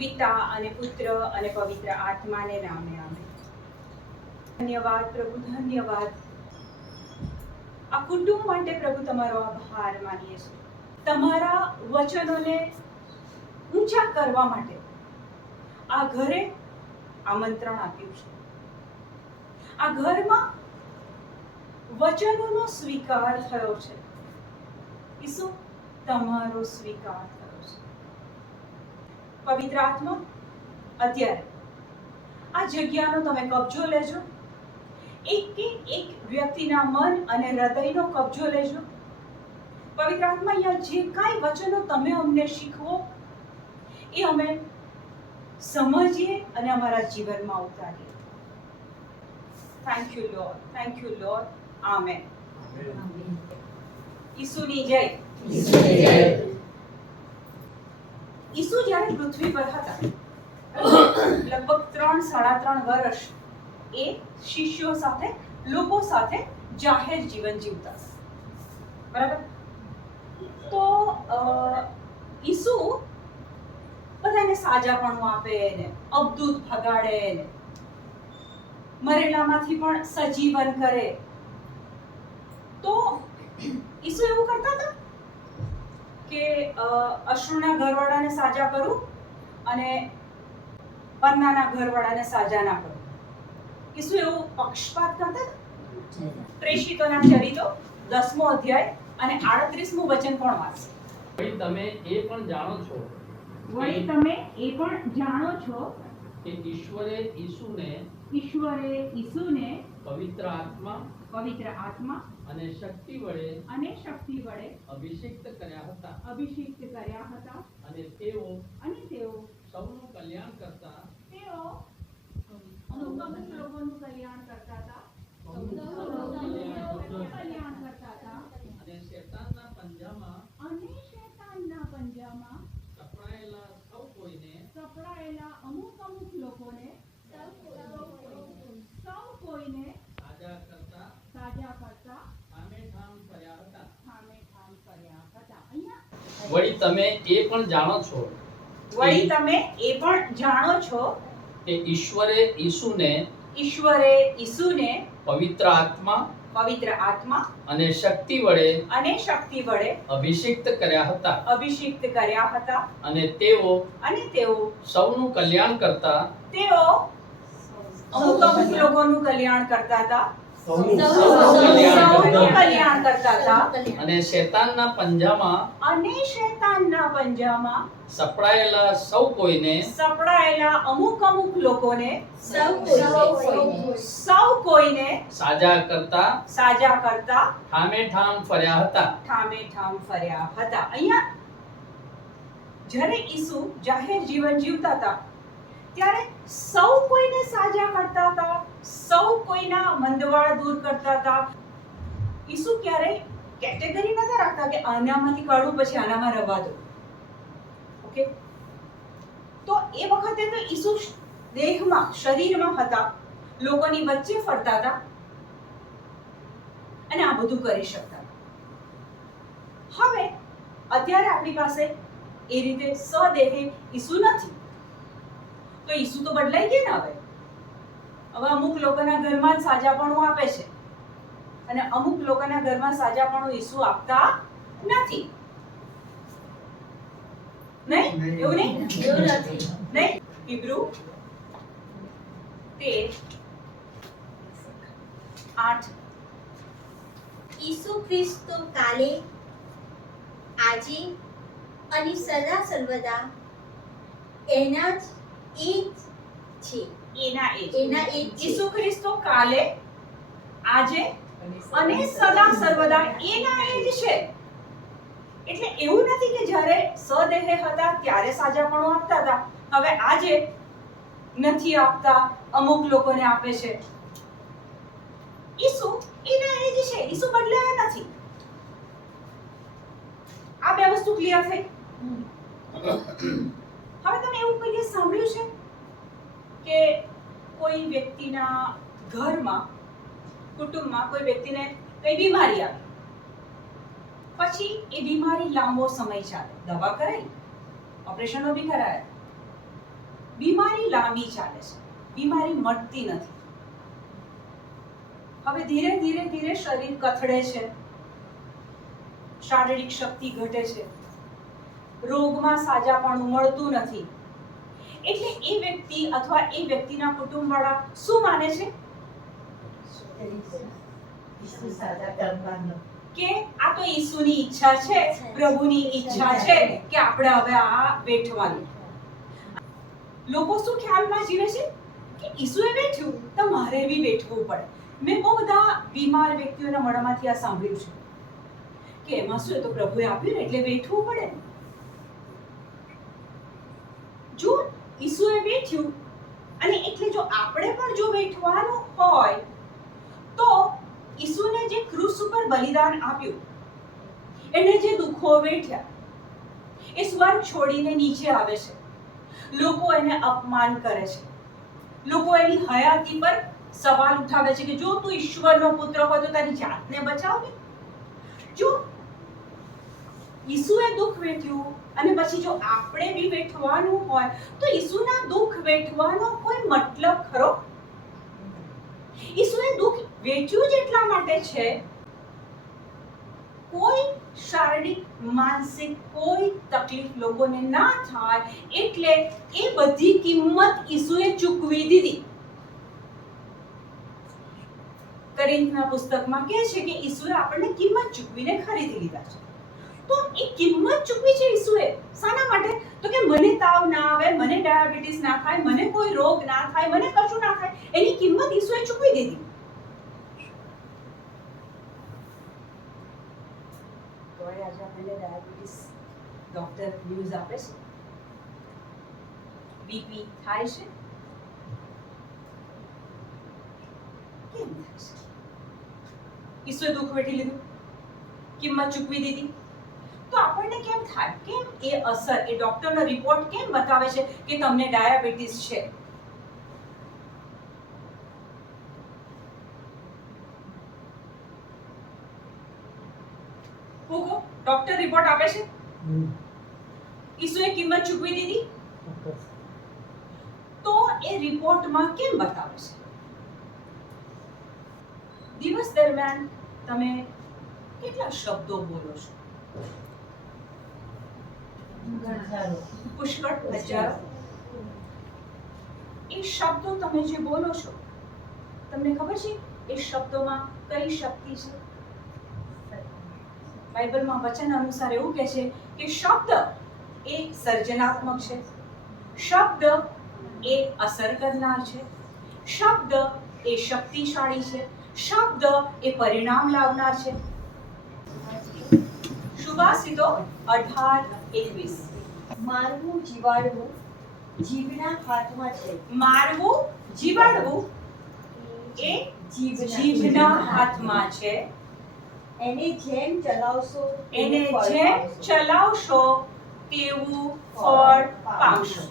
પિતા અને પુત્ર અને પવિત્ર આત્માને નામે આમે. ધન્યવાદ પ્રભુ, ધન્યવાદ. આ કુટુંબ માટે પ્રભુ તમારો આભાર માનીએ છીએ. તમારા વચનોને ઊંચા કરવા માટે આ ઘરે આમંત્રણ આપ્યું છે. આ ઘરમાં વચનોનો સ્વીકાર થયો છે. ઈસુ, તમારો સ્વીકાર થયો છે. પવિત્ર આત્મા, અત્યારે આ જગ્યાનો તમે કબજો લેજો. એક વ્યક્તિના મન અને હૃદયનો કબજો લેજો. પવિત્ર આત્મા, અહીંયા જે કાંઈ વચનો તમે અમને શીખવો એ અમે સમજીએ અને અમારા જીવનમાં ઉતારીએ. Thank you Lord, thank you Lord. Amen. ઈસુની જય. ઈસુ જ્યારે પૃથ્વી પર હતા, લગભગ 3-3.5 વર્ષ એ શિષ્યો સાથે, લોકો સાથે જાહેર જીવન જીવતા. બરાબર? તો ઈસુ બધાને સાજાપણું આપે ને અવધૂત ભગાડે ને મરેલામાંથી પણ સજીવન કરે. તો ઈસુ એવું કરતા હતા કે અશ્રુના ઘરવાળાને સાજા કરું અને પન્નાના ઘરવાળાને સાજા ના કરું. ઈસુ એવું પક્ષપાત કરતા હતા? પ્રેષિતોના ચરિત્રો 10મો અધ્યાય અને 38મું વચન પણ વાંચો. વળી તમે એ પણ જાણો છો કે ઈશ્વરે ઈસુને પવિત્ર આત્મા અને શક્તિ વડે અભિષિક્ત કર્યા હતા. અને તેઓ સૌનું કલ્યાણ કરતા અને શેતાનના પંજામાં સપડાયેલા અમુક લોકોને સૌ કોઈને સાજા કરતા ઠામેઠામ કર્યા હતા. વળી તમે એ પણ જાણો છો કે ઈશ્વરે ઈસુને પવિત્ર આત્મા અને શક્તિ વડે અભિષિક્ત કર્યા હતા. અને તેઓ સૌનું કલ્યાણ કરતા અમુક લોકોનું કલ્યાણ કરતા હતા. અને શેતાનના પંજામાં સપડાયેલા સૌ લોકોને સાજા કરતા ઠામેઠામ ફર્યા હતા. અહીંયા જ્યારે ઈસુ જાહેર જીવન જીવતા હતા ત્યારે સૌ કોઈને સાજા કરતા હતા, સૌ કોઈના મંદવાળ દૂર કરતા હતા. ઈસુ ક્યારેય કેટેગરી નતા રાખતા કે આનામાંથી કાઢું પછી આનામાં રવા દો. ઓકે? તો એ વખતે તો ઈસુ દેહમાં, શરીરમાં હતા, લોકોની વચ્ચે ફરતા હતા અને આ બધું કરી શકતા. હવે અત્યારે આપણી પાસે એ રીતે સદેહે ઈસુ નથી. તો ઈસુ તો બદલાઈ ગયા ને. હવે અમુક લોકોના ઘરમાં જ સાજાપણું આપે છે અને અમુક લોકોના ઘરમાં સાજાપણું ઈસુ આપતા નથી. નહીં? એવું નથી. હિબ્રુ 13:8 ઈસુ ખ્રિસ્ત તો કાલે, આજે અને સદા સર્વદા એના જ છે. ઈસુ ખ્રિસ્ત તો કાલે, આજે અને સદા સર્વદા એના એ જ છે. એટલે એવું નથી કે જ્યારે સદેહે હતા ત્યારે સાજાપણું આપતા હતા, હવે આજે નથી આપતા, અમુક લોકોને આપે છે. ઈસુ એના એ જ છે. ઈસુ બદલાયા નથી. આ બે વસ્તુ ક્લિયર થઈ. હવે તમે એવું કઈ સાંભળ્યું છે કે કોઈ વ્યક્તિના ઘરમાં, કુટુંબમાં કોઈ વ્યક્તિને કઈ બીમારી આવી, પછી એ બીમારી લાંબો સમય ચાલે, દવા કરાઈ, ઓપરેશનો બી કરાયા, બીમારી લાંબી ચાલે છે, બીમારી મટતી નથી. હવે ધીરે ધીરે ધીરે શરીર કથળે છે, શારીરિક શક્તિ ઘટે છે, રોગમાં સાજાપણું મળતું નથી. એટલે એ વ્યક્તિ અથવા એ વ્યક્તિના કુટુંબવાળા શું માને છે કે આ તો ઈસુની ઈચ્છા છે, પ્રભુની ઈચ્છા છે કે આપણે હવે આ વેઠવાનું. લોકો શું ખ્યાલમાં જીવે છે કે ઈસુએ વેઠ્યું તો મારે બી વેઠવું પડે. મેં બહુ બધા બીમાર વ્યક્તિઓના મોઢામાંથી આ સાંભળ્યું છે કે એમાં શું, એ તો પ્રભુએ આપ્યું ને એટલે વેઠવું પડે. જો ઈસુએ વેઠ્યું અને એટલે જો આપણે પણ જો વેઠવાનું હોય તો ઈસુને જે ક્રૂસ ઉપર બલિદાન આપ્યું, એને જે દુઃખો વેઠ્યા, એ સ્વર્ગ છોડીને નીચે આવે છે, લોકો એને અપમાન કરે છે, લોકો એની હયાતી પર સવાલ ઉઠાવે છે કે જો તું ઈશ્વરનો પુત્ર હોય તો તારી જાતને બચાવ ને. જો ઈસુએ દુઃખ વેઠ્યું અને પછી જો આપણે બી વેઠવાનું હોય તો ઈસુના દુઃખ વેઠવાનો કોઈ મતલબ ખરો? ઈસુએ દુઃખ વેઠ્યું જ એટલા માટે છે, કોઈ શારીરિક માનસિક કોઈ તકલીફ લોકોને ના થાય એટલે એ બધી કિંમત ઈસુએ ચૂકવી દીધી. કોરિન્થના પુસ્તકમાં કહે છે કે ઈસુએ આપણને કિંમત ચૂકવીને ખરીદી લીધા છે. તો એ કિંમત ચૂકવી છે ઈસુએ શાના માટે? તો કે મને તાવ ના આવે, મને ડાયાબિટીસ ના થાય, મને કોઈ રોગ ના થાય, મને કશું ના થાય, એની કિંમત ઈસુએ ચૂકવી દીધી. તો આજે આપણને ડાયાબિટીસ ડોક્ટર ન્યૂઝ આપે છે, બીપી થાય છે, કેમ થાય છે? ઈસુએ દુઃખ વેઠી લીધું, કિંમત ચૂકવી દીધી. તો આપણને કેમ થાય? કેમ એ અસર, એ ડોક્ટરનો રિપોર્ટ કેમ બતાવે છે કે તમને ડાયાબિટીસ છે? ડોક્ટર રિપોર્ટ આપે છે, ઈસુએ કિંમત ચૂકવી દીધી. તો એ રિપોર્ટમાં કેમ બતાવે છે? દિવસ દરમિયાન તમે કેટલા શબ્દો બોલો છો? પુષ્કળ, હજારો. એ શબ્દો તમે જે બોલો છો, તમને ખબર છે એ શબ્દોમાં કઈ શક્તિ છે? બાઇબલમાં વચન અનુસાર એવું કહે છે કે શબ્દ એ સર્જનાત્મક છે, શબ્દ એ અસર કરનાર છે, શબ્દ એ શક્તિશાળી છે, શબ્દ એ પરિણામ લાવનાર છે. સુભાષિતો 18:21. મારવું જીવાડવું જીભના હાથમાં છે. મારવું જીવાડવું એ જીભના હાથમાં છે. એને જેમ ચલાવશો તેવું ફળ પામશો.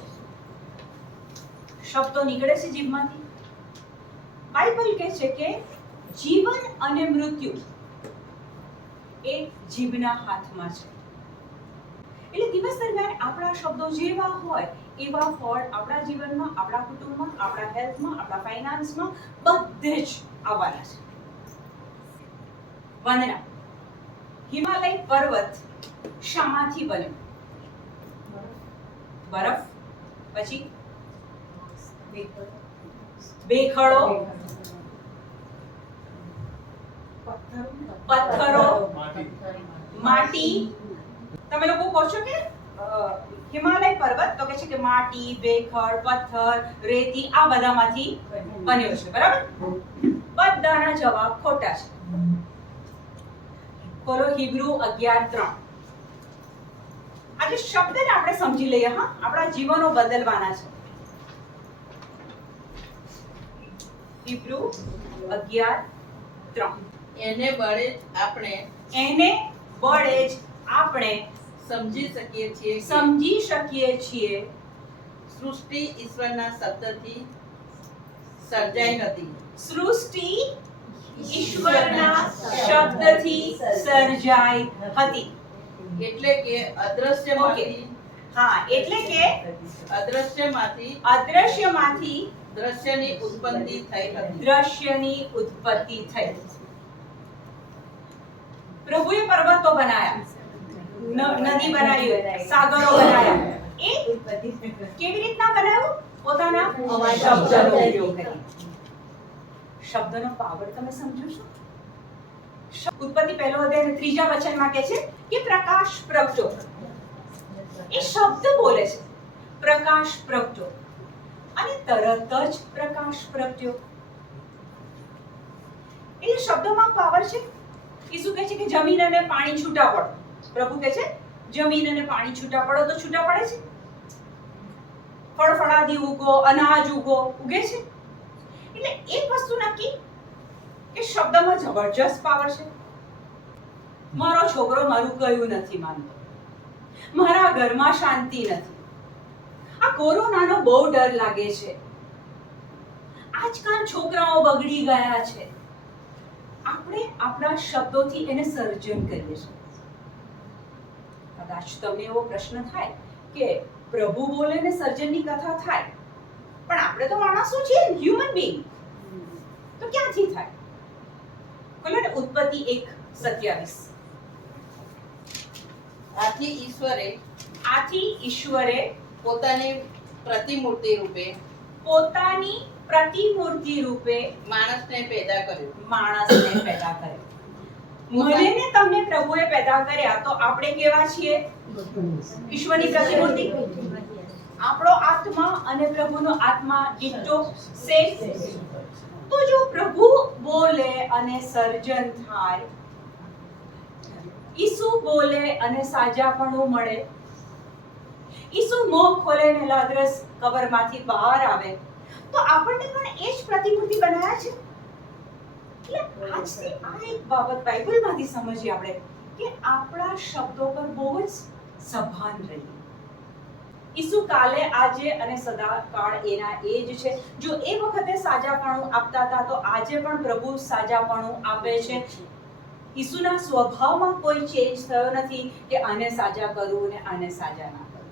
શબ્દો નીકળે છે જીભમાંથી. બાઇબલ કહે છે કે જીવન અને મૃત્યુ એ જીભના હાથમાં છે. એટલે દિવસ દરમિયાન આપણા શબ્દો જેવા હોય એવા ફળ આપણા જીવનમાં, આપણા કુટુંબમાં, આપણા હેલ્થમાં, આપણા ફાઇનાન્સમાં બધે જ આવવાના છે. વંદના, હિમાલય પર્વત શામાંથી બન્યો? બરફ. પછી ભેખડો, પથ્થરો, માટી. તમે લોકો કહો છો કે હિમાલય પર્વત, તો કે છે કે માટી, ભેખડ, પથ્થર, રેતી આ બધામાંથી બન્યો છે. બરાબર? બધાના જવાબ ખોટા છે. બોલો હિબ્રુ 11:3. આજે શબ્દને આપણે સમજી લઈએ. હા, આપણા જીવનો બદલવાના છે. હિબ્રુ 11:3. એને બળે જ આપણે સમજી શકીએ છીએ સૃષ્ટિ ઈશ્વરના શબ્દથી સર્જાઈ હતી. સૃષ્ટિ ઈશ્વરના શબ્દથી સર્જાઈ હતી. એટલે કે અદ્રશ્યમાંથી હા, એટલે કે અદ્રશ્યમાંથી દ્રશ્યની ઉત્પત્તિ થઈ હતી. દ્રશ્યની ઉત્પત્તિ થઈ. પ્રભુએ પર્વતો બનાયા, નદી બનાવી, સાગરો બનાયા. એ કેવી રીતના બનાવ્યું? પોતાના શબ્દનો ઉપયોગ કરી. શબ્દનો પાવર તમે સમજો છો? ઉત્પત્તિ પહેલો અધ્યાય અને ત્રીજા વચનમાં કહે છે કે પ્રકાશ પ્રગટો. એ શબ્દ બોલે છે, પ્રકાશ પ્રગટો, અને તરત જ પ્રકાશ પ્રગટ્યો. એ શબ્દોમાં પાવર છે. ઈસુ કહે છે કે જમીન અને પાણી છૂટા પડો. પ્રભુ કહે છે જમીન અને પાણી છૂટા પડો તો છૂટા પડે છે. ફળફળાદી ઉગો, અનાજ ઉગે છે. એટલે એક વસ્તુ નક્કી કે શબ્દમાં જબરજસ્ત પાવર છે. મારો છોકરો મારું કયું નથી માનતો, મારા ઘરમાં શાંતિ નથી, આ કોરોનાનો બહુ ડર લાગે છે, આજકાલ છોકરાઓ બગડી ગયા છે. આપણે આપણા શબ્દોથી એને સર્જન કરીએ છીએ. કદાચ તમને એવો પ્રશ્ન થાય કે પ્રભુ બોલે ને સર્જનની કથા થાય, પણ આપણે તો માણસો છીએ, હ્યુમન બીંગ, તો ક્યાંથી થાય? ખોલો ને ઉત્પત્તિ 1:27. આથી ઈશ્વરે પોતાની પ્રતિમૂર્તિ રૂપે માણસને પેદા કર્યો. મને ને તમને પ્રભુએ પેદા કર્યા, તો આપણે કેવા છીએ? ઈશ્વરની પ્રતિમૂર્તિ. આપણો આત્મા અને પ્રભુનો આત્મા ડિટ્ટો સેમ. તો જો પ્રભુ બોલે અને સર્જન થાય, ઈસુ બોલે અને સાજાપણું મળે, ઈસુ મોં ખોલે ને લાજરસ કબરમાંથી બહાર આવે, તો આપણને પણ એ જ પ્રતિમૂર્તિ બનાવ્યા છે. એટલે આજથી આ એક બાબત બાઇબલમાંથી સમજીએ આપણે કે આપણા શબ્દો પર બહુ જ સભાન રહીએ. ઈસુ કાલે, આજે અને સદાકાળ એના એ જ છે. જો એ વખતે સાજાપણું આપતા હતા તો આજે પણ પ્રભુ સાજાપણું આપે છે. ઈસુના સ્વભાવમાં કોઈ ચેન્જ થયો નથી કે આને સાજા કરું ને આને સાજા ના કરું.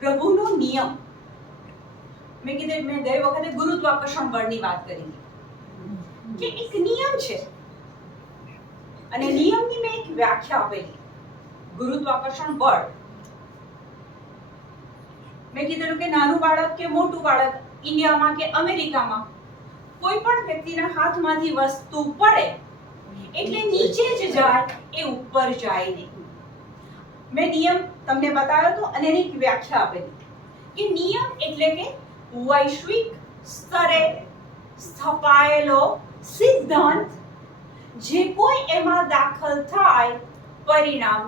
પ્રભુનો નિયમ, મેં ગઈ વખતે ગુરુત્વાકર્ષણ બળની વાત કરી કે એક નિયમ છે, અને નિયમની મેં એક વ્યાખ્યા આપેલી. ગુરુત્વાકર્ષણ બળ, મેં કીધેલું કે નાનું બાળક કે મોટું બાળક, ઇન્ડિયામાં કે અમેરિકામાં, કોઈ પણ વ્યક્તિના હાથમાંથી વસ્તુ પડે એટલે નીચે જ જાય, એ ઉપર જાય નહીં. મેં નિયમ તમને બતાવ્યો હતો અને એની વ્યાખ્યા આપેલી કે નિયમ એટલે કે વૈશ્વિક સ્તરે સ્થપાયેલો સિદ્ધાંત, જે કોઈ એમાં દાખલ થાય પરિણામ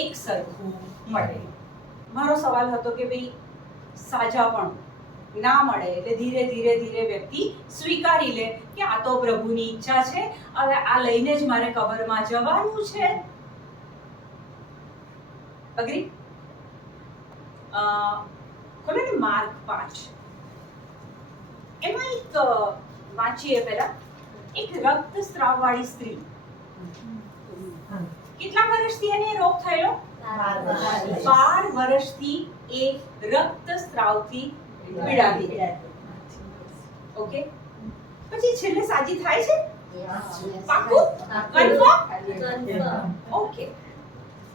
એક સરખું મળે. મારો સવાલ હતો કે ભાઈ સાજાપણ ના મળે એટલે ધીરે ધીરે વ્યક્તિ સ્વીકારી લે કે આ તો પ્રભુની ઈચ્છા છે, હવે આ લઈને જ મારે કબરમાં જવાનું છે. અગ્રી? ખોલો ને માર્ક 5. એમાં એક વાંચીએ પહેલા. એક રક્તસ્રાવ વાળી સ્ત્રી, કેટલા વર્ષથી એને રોગ થયેલો? 12 વર્ષથી એ રક્તસ્રાવથી પીડાતી. ઓકે, પછી છેલ્લે સાજી થાય છે? પાક્કું? કન્ફર્મ? ઓકે.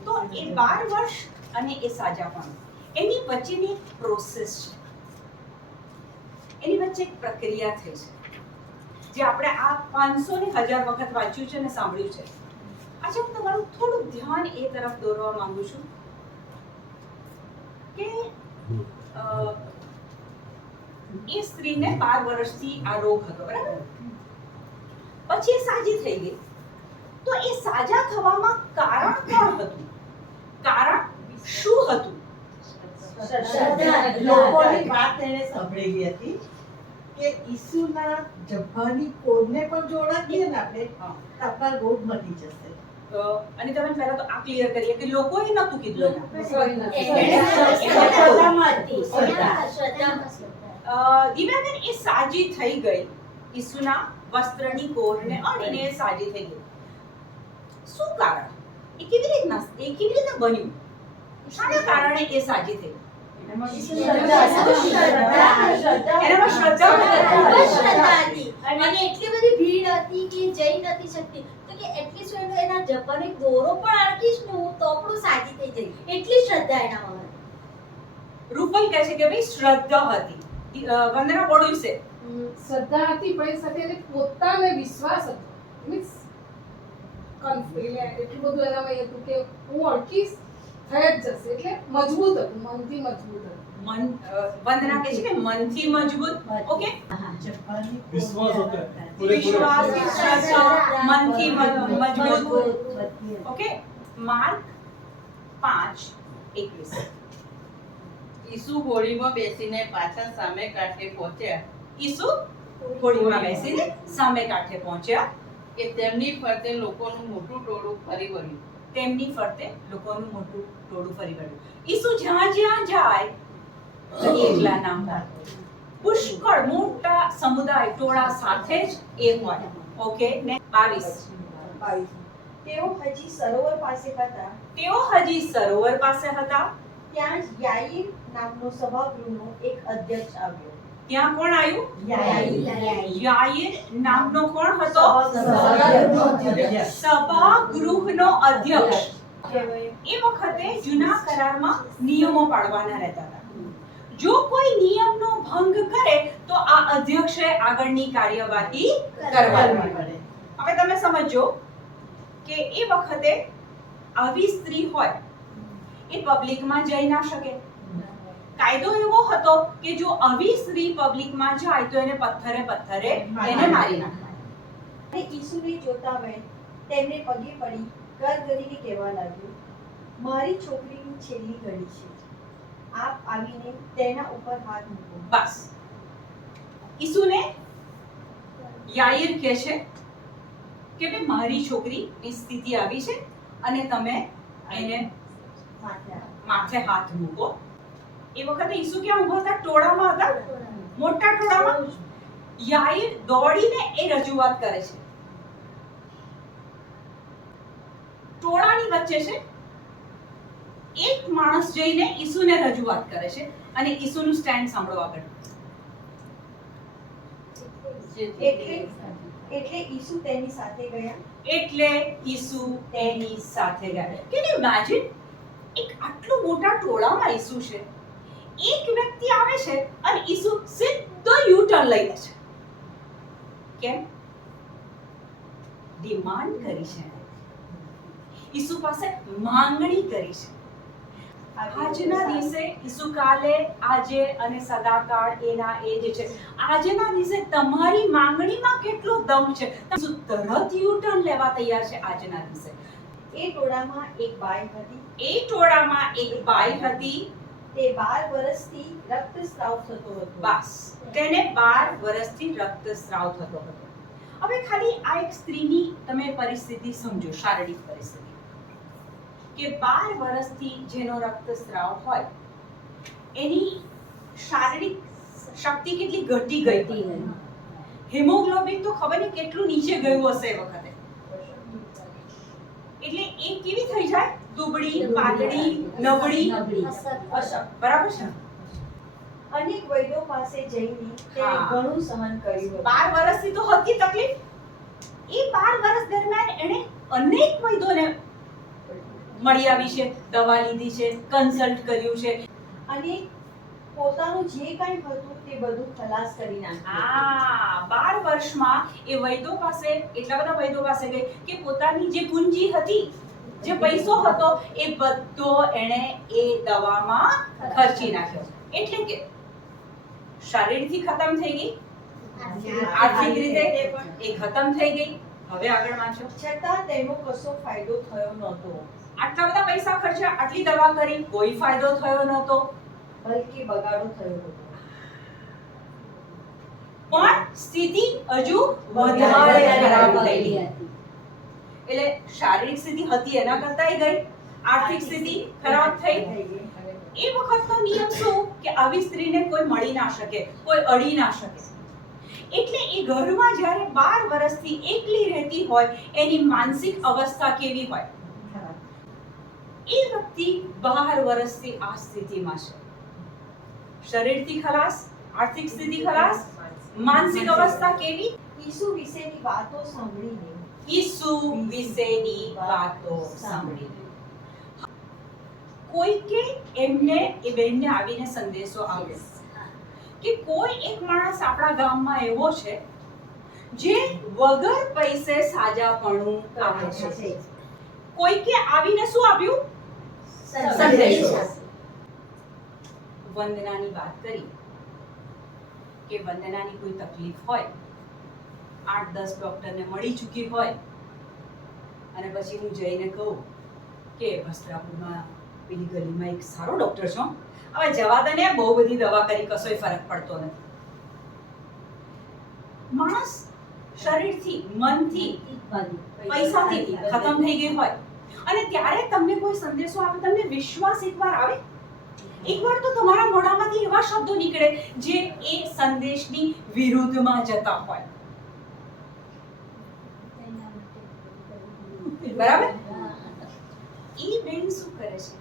તો એ 12 વર્ષ અને એ સાજાપણું, એની વચ્ચેની એક પ્રોસેસ છે, એની વચ્ચે એક પ્રક્રિયા થઈ છે, જે આપણે આ 500 ને 1000 વખત વાંચ્યું છે અને સાંભળ્યું છે. આજે હું તમારું થોડું ધ્યાન એ તરફ દોરવા માંગુ છું કે એ સ્ત્રીને 12 વર્ષથી આ રોગ હતો, બરાબર? પછી એ સાજી થઈ ગઈ. તો એ સાજા થવામાં કારણ કોણ હતું? કારણ શું હતું? લોકોની વાત એને સાંભળેલી હતી કે ઈસુના જબ્બાની કોડને પણ જો ઓળખીએ ને આપણે, આપણા રોગ મટી જશે. અને તમે પહેલા તો આ ક્લિયર કરીએ કે લોકોએ નતું કીધું. દિવ્યાબેન એ સાજી થઈ ગઈ, ઈસુના વસ્ત્રની કોરને અડીને સાજી થઈ ગઈ. શું કારણ? એ કેવી રીતના બન્યું? શાના કારણે એ સાજી થઈ? એનામાં શ્રદ્ધા શ્રદ્ધા હતી અને એટલી બધી ભીડ હતી કે જઈ નથી શકતી, તો કે એટલીસ્ટ એના જપાનો એક દોરો પણ અડકીશ ને હું તો પણ સાજી થઈ જઈ, એટલી શ્રદ્ધા એનામાં હતી. રૂપલ કહે છે કે ભાઈ શ્રદ્ધા હતી. વંદના બોલ્યું છે શ્રદ્ધા હતી પણ એ સાથે એને પોતાને વિશ્વાસ હતો. મીન્સ એટલું બધું એનામાં એ હતું કે હું અડકીશ થઈ જ જશે, એટલે મજબૂત હતું, મનથી મજબૂત હતું. વંદના કહે છે કે મનથી મજબૂત. ઓકે, વિશ્વાસ હતો. વિશ્વાસ, શ્રદ્ધા, મનથી મજબૂત. Okay, mark 5:21. ઈસુ હોળીમાં બેસીને પાછા સામે કાંઠે પહોંચ્યા ઈસુ હોળીમાં બેસીને સામે કાંઠે પહોંચ્યા. કે તેમની ફરતે લોકોનું મોટું ટોળું ફરી વળ્યું. તેમની ફરતે લોકોનું મોટું ટોળું ફરી વળ્યું. ઈસુ જ્યાં જ્યાં જાય કદી એકલા ના હોય. પુષ્કળ મોટા સમુદાય ટોળા સાથે જ એ હોય. ઓકે, ને 22. તેઓ હજી સરોવર પાસે હતા. તેઓ હજી સરોવર પાસે હતા. ત્યાં જ યાઈર નામનો સભાગૃહનો એક અધ્યક્ષ આવ્યો. ત્યાં કોણ આવ્યું? યાઈર નામનો કોણ હતો? સભાગૃહનો અધ્યક્ષ. એ વખતે જૂના કરારમાં નિયમો પાડવાના રહેતા હતા. જો કોઈ નિયમનો ભંગ કરે તો આ અધ્યક્ષે આગળની કાર્યવાહી કરવાની પડે. હવે તમે સમજો કે એ વખતે આવી સ્ત્રી હોય એ પબ્લિકમાં જઈ ના શકે. કાયદો એવો હતો કે જો આવી સ્ત્રી પબ્લિકમાં જાય તો એને પથ્થરે એને મારી નાખવાય. અને ઈસુને જોતા વેણ તેમને પગે પડી કર કરીને કહેવા લાગ્યો, મારી છોકરીની છેલ્લી ઘડી છે, આપ આવીને તેના ઉપર હાથ મૂકો. બસ, ઈસુને યાઈર કહે છે કે ભાઈ મારી છોકરીની સ્થિતિ આવી છે અને તમે એને માથે હાથ મૂકો. એ વખતે ઈસુ ક્યાં ઊભા હતા? ટોળામાં હતા, મોટા ટોળામાં. યાઈર દોડીને એ રજૂઆત કરે છે. ટોળાની વચ્ચે છે એક માણસ જઈને ઈસુને રજૂઆત કરે છે અને ઈસુનું સ્ટેન્ડ સાંભળો આગળ. એટલે ઈસુ તેની સાથે ગયા. એટલે ઈસુ એની સાથે ગયા. Can you imagine? એક આટલું મોટા ટોળામાં ઈસુ છે, એક વ્યક્તિ આવે છે અને ઈસુ સીધો યુ ટર્ન લઈ લે છે. કેમ? ડિમાન્ડ કરી છે. ઈસુ પાસે માંગણી કરી છે. આજના દિવસે ઈસુ કાલે, આજે અને સદાકાળ એના એ જ છે. આજના દિવસે તમારી માંગણીમાં કેટલો દમ છે. ઈસુ તરત યુ ટર્ન લેવા તૈયાર છે આજના દિવસે. એ ટોળામાં એક બાઈ હતી. એ ટોળામાં એક બાઈ હતી. તે 12 વર્ષથી રક્તસ્રાવ થતો હતો. બસ, તેને 12 વર્ષથી રક્તસ્રાવ થતો હતો. હવે ખાલી આ એક સ્ત્રીની તમે પરિસ્થિતિ સમજો, શારીરિક પરિસ્થિતિ કે 12 વર્ષથી જેનો રક્તસ્રાવ હોય એની શારીરિક શક્તિ કેટલી ઘટી ગઈ હતી. હિમોગ્લોબિન તો ખબર નહીં કેટલું નીચે ગયું હશે એ વખતે. એટલે એ કેવી થઈ જાય? દુબળી, પાતળી, નબળી, બરાબર છે. અનેક વૈદ્યો પાસે જઈને તેણે ઘણું સહન કર્યું. 12 વર્ષથી તો હતી તકલીફ. એ 12 વર્ષ દરમિયાન એણે અનેક વૈદ્યોને મળી આવી છે, દવા લીધી છે, કન્સલ્ટ કર્યું છે અને પોતાનું જે કંઈ હતું તે બધું ખલાસ કરી નાખ્યું. 12 વર્ષમાં એ વૈદ્યો પાસે, એટલા બધા વૈદ્યો પાસે ગઈ કે પોતાની જે પૂંજી હતી, જે પૈસો હતો એ બધો એણે એ દવામાં ખર્ચી નાખ્યો. એટલે કે શારીરિકથી ખતમ થઈ ગઈ, આર્થિક રીતે એ ખતમ થઈ ગઈ. હવે આગળ વાંચો. છતાં તેનો કશો ફાયદો થયો નહોતો. આટલા બધા પૈસા ખર્ચ્યા, આટલી દવા કરી, કોઈ ફાયદો થયો નહોતો, બલકે બગાડો થયો હતો. પણ સ્થિતિ હજુ વધારે ખરાબ થઈ ગઈ. એટલે શારીરિક સ્થિતિ હતી એના કરતાંય ગઈ, આર્થિક સ્થિતિ ખરાબ થઈ. એ વખતનો નિયમ શું કે આવી સ્ત્રીને કોઈ મળી ના શકે, કોઈ અડી ના શકે. એટલે એ ઘરમાં જ્યારે 12 વર્ષથી એકલી રહેતી હોય એની માનસિક અવસ્થા કેવી હોય? એ વ્યક્તિ 12 વર્ષથી આ સ્થિતિમાં છે. શરીરથી ખલાસ, આર્થિક સ્થિતિ ખલાસ, માનસિક અવસ્થા કેવી? ઈસુ વિશેની વાતો સાંભળીને ઈસુ વિશેની વાતો સાંભળીને. કોઈકે એમને એ બેનને આવીને સંદેશો આપ્યો કે કોઈ એક માણસ આપણા ગામમાં એવો છે જે વગર પૈસે સાજાપણું આપે છે. કોઈકે આવીને શું આપ્યું? સંદેશો. વંદનાની વાત કરી કે વંદનાની કોઈ તકલીફ હોય, 8-10 ડોક્ટરને મળી ચૂકી હોય અને પછી હું જઈને કહું કે વસ્ત્રાપુરમાં પેલી ગલીમાં એક સારો ડોક્ટર છે, હવે જવા દે ને, બહુ બધી દવા કરી કશોય ફરક પડતો નથી. માણસ શરીરથી, મનથી, પૈસાથી ખતમ થઈ ગઈ હોય અને ત્યારે તમને કોઈ સંદેશો આપે, તમને વિશ્વાસ એકવાર આવે, એકવાર તો તમારા મોઢામાંથી એવા શબ્દો નીકળે જે એ સંદેશની વિરુદ્ધમાં જતા હોય. બરાબર? એ બેન શું કરે છે?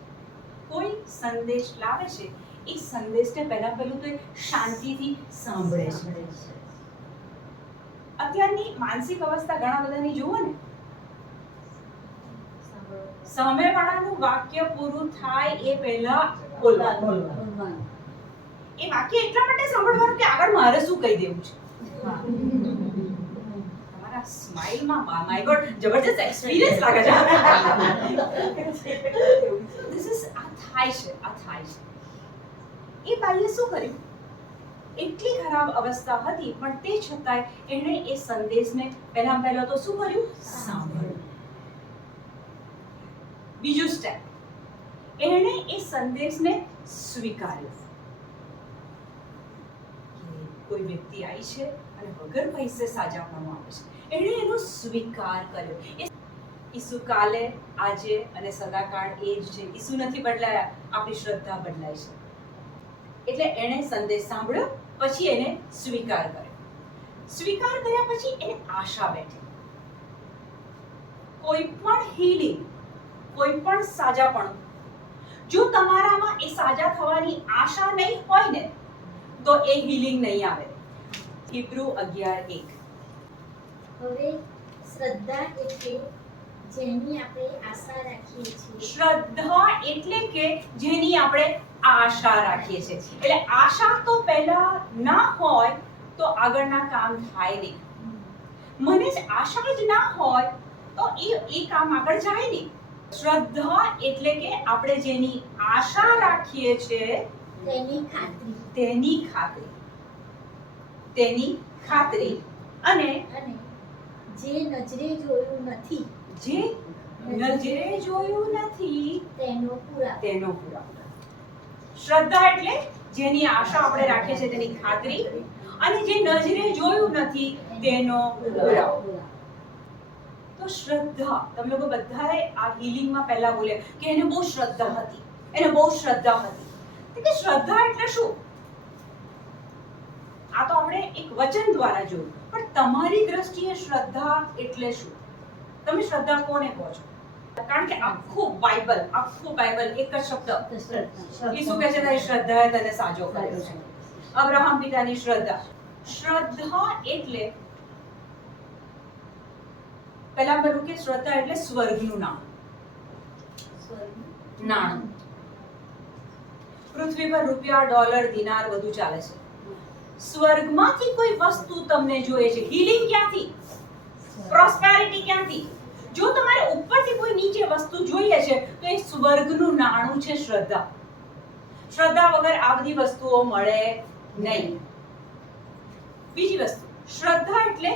કોઈ સંદેશ લાવે છે, એ સંદેશને પહેલું તો શાંતિથી સાંભળે છે. અત્યારની માનસિક અવસ્થા ઘણા બધાની જુઓ ને, સામેવાળાનું વાક્ય પૂરું થાય એ પહેલા બોલવાનું. એ વાક્ય એટલા માટે સાંભળવાનું કે આગળ મારે શું કહી દેવું છે. તમારા સ્માઈલમાં માય ગોડ જબરજસ્ત એક્સપીરિયન્સ લાગે છે. ધીસ ઇઝ આ થાય છે. એ બાઈએ શું કર્યું? એટલી ખરાબ અવસ્થા હતી પણ તે છતાંય એણે એ સંદેશને પહેલા તો શું કર્યું? સાંભળ્યું. બીજું સ્ટેપ, એણે એ સંદેશને સ્વીકાર્યો. કોઈ વ્યક્તિ આવી છે અને વગર પૈસે સાજાપણું આપે છે, એણે એનો સ્વીકાર કર્યો. ઈસુ કાલે, આજે અને સદાકાળ એ જ છે. ઈસુ નથી બદલાયા, આપણી શ્રદ્ધા બદલાય છે. એટલે એણે સંદેશ સાંભળ્યો, પછી એને સ્વીકાર કર્યો. સ્વીકાર કર્યા પછી એને આશા બેઠી. કોઈ પણ હીલિંગ, કોઈ પણ સાજાપણું, જો તમારામાં એ સાજા થવાની આશા નહીં હોય ને તો એ હીલિંગ નહીં આવે. હિબ્રુ 11:1. હવે શ્રદ્ધા એટલે જેની આપણે આશા રાખીએ છીએ. શ્રદ્ધા એટલે કે જેની આપણે આશા રાખીએ છીએ. એટલે આશા તો પહેલા ના હોય તો આગળના કામ થાય નહીં. મને જ આશા જ ના હોય તો એ કામ આગળ જાય નહીં. શ્રદ્ધા એટલે કે આપણે જેની આશા રાખીએ છીએ તેની ખાતરી અને જે નજરે જોયું નથી તેનો પુરાવો. શ્રદ્ધા એટલે જેની આશા આપણે રાખીએ છીએ તેની ખાતરી અને જે નજરે જોયું નથી તેનો પુરાવો. તો શ્રદ્ધા, તમે લોકો બધાએ આ હીલિંગમાં પહેલા બોલ્યા કે એને બહુ શ્રદ્ધા હતી. કે શ્રદ્ધા એટલે શું? આ તો આપણે એક વચન દ્વારા જોયું, પણ તમારી દ્રષ્ટિએ શ્રદ્ધા એટલે શું? તમે શ્રદ્ધા કોને કહો છો? કારણ કે આખું બાઇબલ એક જ શબ્દ, ઈસુ કહે છે તારી શ્રદ્ધાએ તને સાજો કર્યો છે. અબ્રાહમ પિતાની શ્રદ્ધા. શ્રદ્ધા એટલે પહેલા બોલું કે શ્રદ્ધા એટલે સ્વર્ગનું નાણું. પૃથ્વી પર રૂપિયા, ડોલર, દિનાર બધું ચાલે છે. સ્વર્ગમાંથી કોઈ વસ્તુ તમને જોઈએ છે. હીલિંગ ક્યાંથી? પ્રોસ્પેરિટી ક્યાંથી? જો તમારે ઉપરથી કોઈ નીચે વસ્તુ જોઈએ છે તો એ સ્વર્ગનું નાણું છે શ્રદ્ધા. શ્રદ્ધા વગર આ બધી વસ્તુઓ મળે નહીં. બીજી વસ્તુ, શ્રદ્ધા એટલે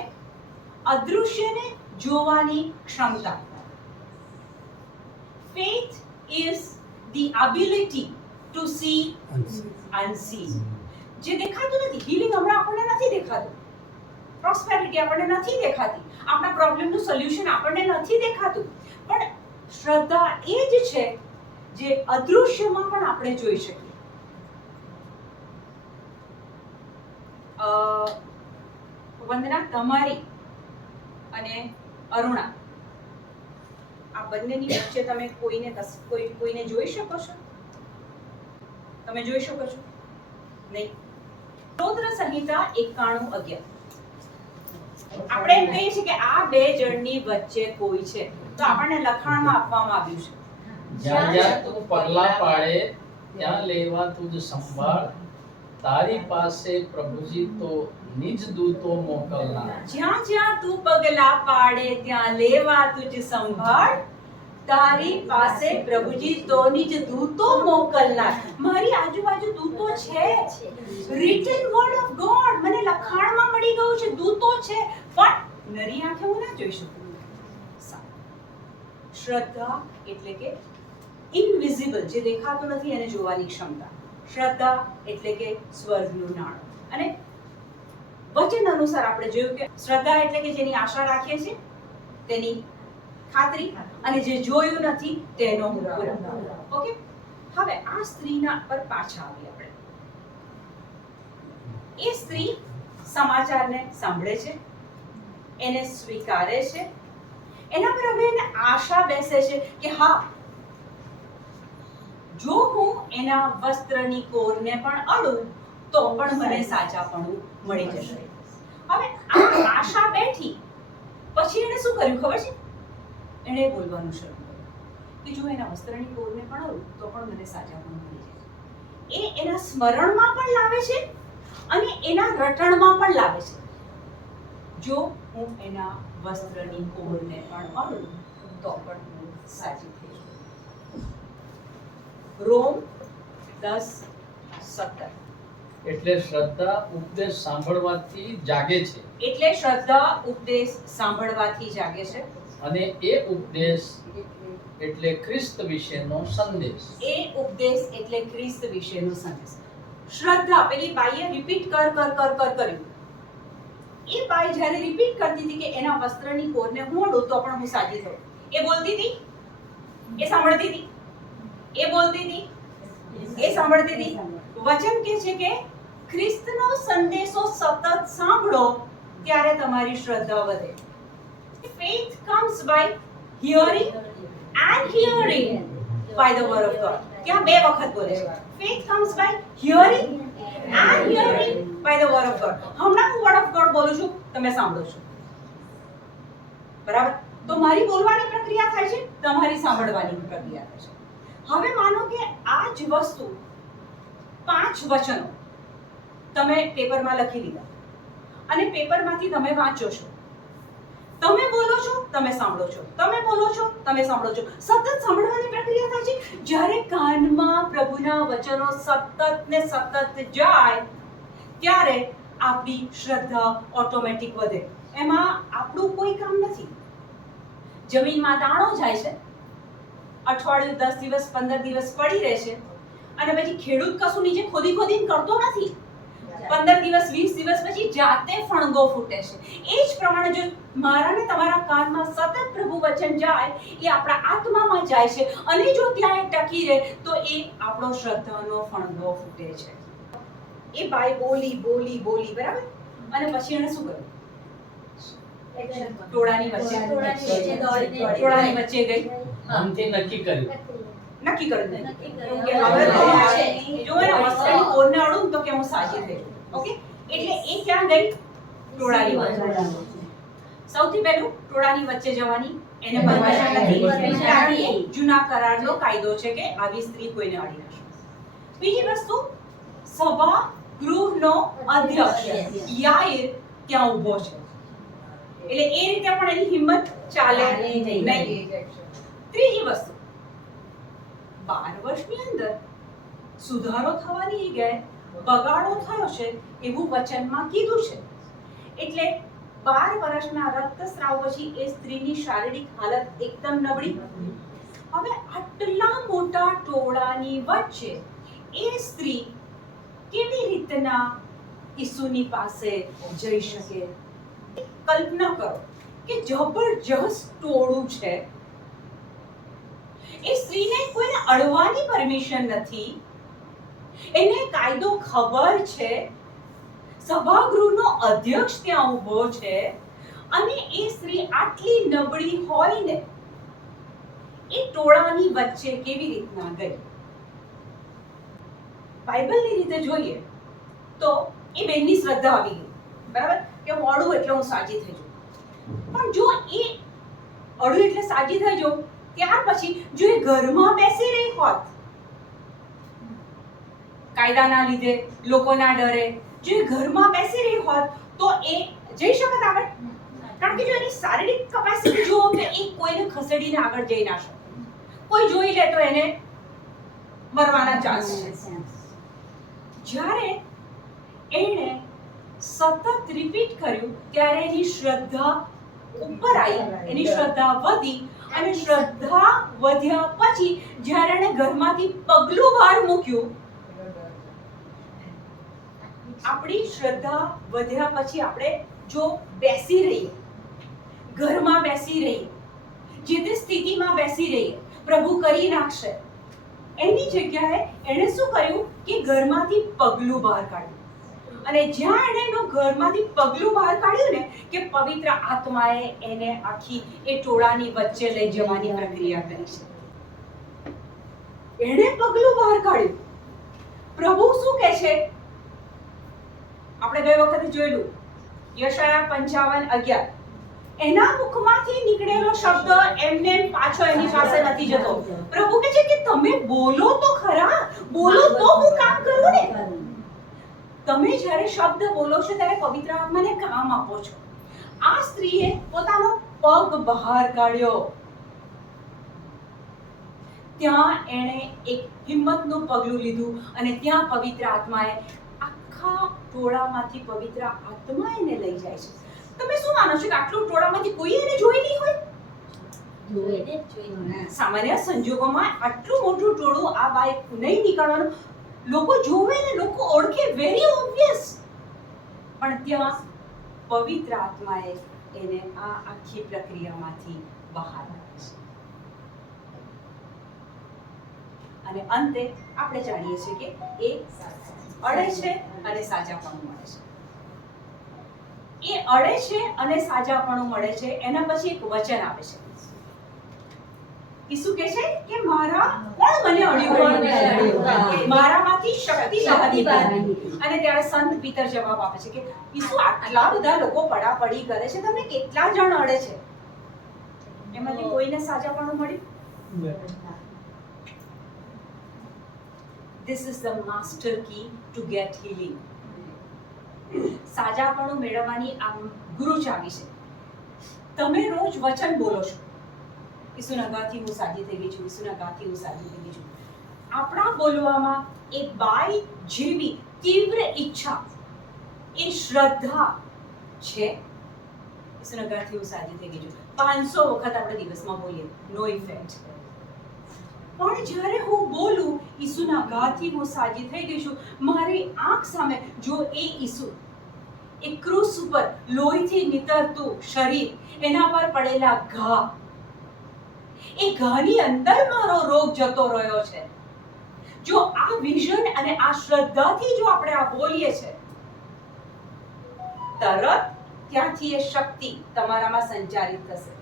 અદૃશ્યને જોવાની ક્ષમતા. Faith is the ability to see unseen. જે દેખાતું નથી, હીલિંગ હમણાં આપણને નથી દેખાતું, પ્રોસ્પેરિટી આપણને નથી દેખાતી, આપણા પ્રોબ્લેમનું સોલ્યુશન આપણને નથી દેખાતું, પણ શ્રદ્ધા એ જ છે જે અદૃશ્યમાં પણ આપણે જોઈ શકીએ. વંદના, તમારી અને અરુણા, આ આ બંનેની વચ્ચે તમે કોઈને જોઈ શકો છો? તમે જોઈ શકો છો? નહીં. સ્તોત્ર સંહિતા 91:11. આપણે એમ કહીએ છીએ કે આ બે જણની વચ્ચે કોઈ છે, તો આપણને લખાણમાં આપવામાં આવ્યું છે જ્યાં જ્યાં તું પગલા પાડે ત્યાં લેવા તુજ સંભાળ, તારી પાસે પ્રભુજી તો નિજ દૂતો મોકલનાર. જ્યાં જ્યાં તું પગલા પાડે ત્યાં લેવા તુજ સંભાળ, તારી પાસે પ્રભુજી તો નિજ દૂતો મોકલનાર. મારી આજુબાજુ દૂતો છે. રિટન વર્ડ ઓફ ગોડ મને લખાણમાં મળી ગયું છે, દૂતો છે, પણ નરી આંખે હું ના જોઈ શકું. શ્રદ્ધા એટલે કે ઇનવિઝિબલ, જે દેખાતું નથી એને જોવાની ક્ષમતા. શ્રદ્ધા એટલે કે સ્વર્ગનું નાણું. અને વચન અનુસાર આપણે જોયું કે શ્રદ્ધા એટલે કે જેની આશા રાખીએ છીએ તેની ખાતરી, અને જે જોયું નથી તેનો પુરાવો. ઓકે, હવે આ સ્ત્રીના પર પાછા આવીએ આપણે. એ સ્ત્રી સમાચારને સાંભળે છે, એને સ્વીકારે છે, એના પર હવે એને આશા બેસે છે કે હા, જો હું એના વસ્ત્રની કોરને પણ અડું તો પણ મને સાચાપણું મળી જશે. હવે આ આશા બેઠી પછી એને શું કર્યું ખબર છે? એણે બોલવાનું શરૂ કર્યું કે જો એના વસ્ત્રની કોરને પણ અડું તો પણ મને સાચાપણું મળી જશે. એ એના સ્મરણમાં પણ લાવે છે અને એના રટણમાં પણ લાવે છે. જો હું એના વસ્ત્રની કોરને પણ અડું તો પણ હું સાચી થઈ જઈશ. રોમ 10:17. એટલે શ્રદ્ધા ઉપદેશ સાંભળવાથી જાગે છે, એટલે શ્રદ્ધા ઉપદેશ સાંભળવાથી જાગે છે, અને એ ઉપદેશ એટલે ખ્રિસ્ત વિશેનો સંદેશ. એ ઉપદેશ એટલે ખ્રિસ્ત વિશેનો સંદેશ. શ્રદ્ધા પેલી બાઈએ રિપીટ કર્યું. એ બાઈ જ્યારે રિપીટ કરતી હતી કે એના વસ્ત્રની કોરને હું અડું તો પણ હું સાજી થઉં, એ બોલતી હતી, એ સાંભળતી હતી, એ બોલતી હતી, એ સાંભળતી હતી. વચન કહે છે કે ખ્રિસ્તનો સંદેશો સતત સાંભળો ત્યારે તમારી શ્રદ્ધા વધે. Faith comes by hearing and hearing by the word of God. ક્યાં બે વખત બોલે છે? Faith comes by hearing and hearing by the word of God. હમણાં હું word of God બોલું છું, તમે સાંભળો છો, બરાબર? તો મારી બોલવાની પ્રક્રિયા થાય છે, તમારી સાંભળવાની પ્રક્રિયા થાય છે. હવે માનો કે આ જ વસ્તુ 5 વચનો તમે પેપરમાં લખી લીધા અને પેપરમાંથી તમે વાંચો છો. તમે બોલો છો, તમે સાંભળો છો, તમે બોલો છો, તમે સાંભળો છો. સતત સાંભળવાની પ્રક્રિયા થાય છે. જ્યારે કાનમાં પ્રભુના વચનો સતત ને સતત જાય ત્યારે આપણી શ્રદ્ધા ઓટોમેટિક વધે. એમાં આપણું કોઈ કામ નથી. જમીનમાં દાણો જાય છે, અઠવાડિયું 10 દિવસ 15 દિવસ પડી રહે છે, અને પછી ખેડૂત કશું નીચે ખોદીને કરતો નથી. 15 દિવસ 20 દિવસ પછી જાતે ફણગો ફૂટે છે. એ જ પ્રમાણે જો મારા ને તમારા કાનમાં સતત પ્રભુ વચન જાય, એ આપણા આત્મામાં જાય છે, અને જો ત્યાં એ ટકી રહે તો એ આપણો શ્રદ્ધાનો ફણગો ફૂટે છે. એ બાઈ બોલી, બરાબર? અને પછી એને શું કર્યું? ટોળાની વચ્ચે ગઈ. મનથી નક્કી કર્યું કે હવે જો એના વસ્ત્રની કોરને અડું તો કે હું સાચી થઈ જઉં. ઓકે, એટલે એ ક્યાં ગઈ? ટોળાની વચ્ચે. સૌથી પહેલું ટોળાની વચ્ચે જવાની એને પરમિશન નથી. જૂના કરારનો કાયદો છે કે આવી સ્ત્રી કોઈને અડી ન શકે. બીજી વસ્તુ, સભા ગૃહનો અધ્યક્ષ યાઈર ત્યાં ઊભો છે, એટલે એ રીતે પણ એની હિંમત ચાલે નહીં. ત્રીજી વસ્તુ, 12 વર્ષની અંદર સુધારો થવાની જગ્યાએ બગાડો થયો છે એવું વચનમાં કીધું છે. એટલે 12 વર્ષના રક્તસ્રાવ પછી એ સ્ત્રીની શારીરિક હાલત એકદમ નબળી. હવે આટલા મોટા ટોળાની વચ્ચે એ સ્ત્રી કેવી રીતના ઈસુની પાસે જઈ શકે? કલ્પના કરો કે જબરજસ્ત ટોળું છે, એ સ્ત્રીને કોઈને અડવાની પરમિશન નથી, એને કાયદો ખબર છે, સભાગૃહનો અધ્યક્ષ ત્યાં ઊભો છે, અને એ સ્ત્રી આટલી નબળી હોઈને એ ટોળાની વચ્ચે કેવી રીતના ગઈ. બાઇબલની રીતે જોઈએ તો એ બેનની શ્રદ્ધા આવી ગઈ, બરાબર, કે હું અડું એટલે હું સાજી થઈ જાઉં. પણ જો એ અડું એટલે સાજી થઈ જાઉં, ત્યાર પછી જો એ ઘરમાં બેસી રહી હોત, કાયદાના લીધે, લોકોના ડરે જો એ ઘરમાં બેસી રહી હોત તો એ જઈ શકત આગળ. કારણ કે જો એની શારીરિક કેપેસિટી જો કે એ કોઈને ખસેડીને આગળ જઈ ના શકે. કોઈ જોઈ લે તો એને મરવાના ચાન્સ છે. જ્યારે એણે સતત રિપીટ કર્યું ત્યારે એની શ્રદ્ધા ઉપર આવી, એની શ્રદ્ધા વધી, અને શ્રદ્ધા વધ્યા પછી જ્યારે એણે ઘરમાંથી પગલું બહાર મૂક્યું, આપણી શ્રદ્ધા વધ્યા પછી આપણે જો બેસી રહીએ, ઘરમાં બેસી રહીએ, જે તે સ્થિતિમાં બેસી રહીએ, પ્રભુ કરી નાખશે, એની જગ્યાએ એણે શું કર્યું કે ઘરમાંથી પગલું બહાર કાઢ્યું. અને જ્યાં એણે એનું ઘરમાંથી પગલું બહાર કાઢ્યું ને કે પવિત્ર આત્માએ એને આખી એ ટોળાની વચ્ચે લઈ જવાની પ્રક્રિયા કરી છે. એણે પગલું બહાર કાઢ્યું. પ્રભુ શું કહે છે? આપણે ગઈ વખતે જોયેલું યશાયા 55:11, એના મુખમાંથી નીકળેલો શબ્દ એમને પાછો એની પાસે નથી જતો. પ્રભુ કહે છે કે તમે બોલો તો ખરા, બોલો તો હું કામ કરું ને. તમે જ્યારે શબ્દ બોલો છો ત્યારે પવિત્ર આત્માને કામ આપો છો. આ સ્ત્રીએ પોતાનો પગ બહાર કાઢ્યો. ત્યાં એણે એક હિંમતનું પગલું લીધું અને ત્યાં પવિત્ર આત્માએ આખા ટોળામાંથી પવિત્ર આત્મા એને લઈ જાય છે. તમે શું માનો છો કે આટલું ટોળામાંથી કોઈ એને જોઈ નહીં હોય? સામાન્ય સંજોગોમાં આટલું મોટું ટોળું આ બાય નહીં નીકળવાનું. લોકો જોવે ને લોકો ઓળખે, વેરી ઓબ્વિયસ. પણ ત્યાં પવિત્ર આત્માએ એને આ આખી પ્રક્રિયામાંથી બહાર કાઢી છે. અને અંતે આપણે જાણીએ છીએ કે એ અડે છે અને સાજાપણું મળે છે. એ અડે છે અને સાજાપણું મળે છે. એના પછી એક વચન આવે છે. ઈસુ કહે છે કે મારા કોણ મને અડ્યું, મારામાંથી શક્તિ વહી. અને ત્યારે સંત પીતર જવાબ આપે છે કે ઈસુ આટલા બધા લોકો પડાપડી કરે છે, તમને કેટલા જણ અડે છે? એમાંથી કોઈને સાજાપણું મળ્યું? This is the master key to get healing. સાજાપણું મેળવવાની આ ગુરુ ચાવી છે. તમે રોજ વચન બોલો છો, ઈસુના ગાથી હું સાજી થઈ ગઈ છું, ઈસુના ગાથી હું સાજી થઈ ગઈ છું. આપણા બોલવામાં એ બાય જેવી તીવ્ર ઈચ્છા, એ શ્રદ્ધા છે. ઈસુના ગાથી હું સાજી થઈ ગઈ છું 500 વખત આપણે દિવસમાં બોલીએ, નો ઇફેક્ટ. પણ જ્યારે હું બોલું ઈસુના ગાથી હું સાજી થઈ ગઈ છું, મારી આંખ સામે જો એ ઈસુ, એ ક્રૂસ ઉપર લોહીથી નીતરતું શરીર, એના પર પડેલા ઘા, એ ઘાની અંદર મારો રોગ જતો રહ્યો છે. જો આ વિઝન અને આ શ્રદ્ધાથી જો આપણે આ બોલીએ છે, તરત ત્યાંથી એ શક્તિ તમારામાં સંચારિત થશે.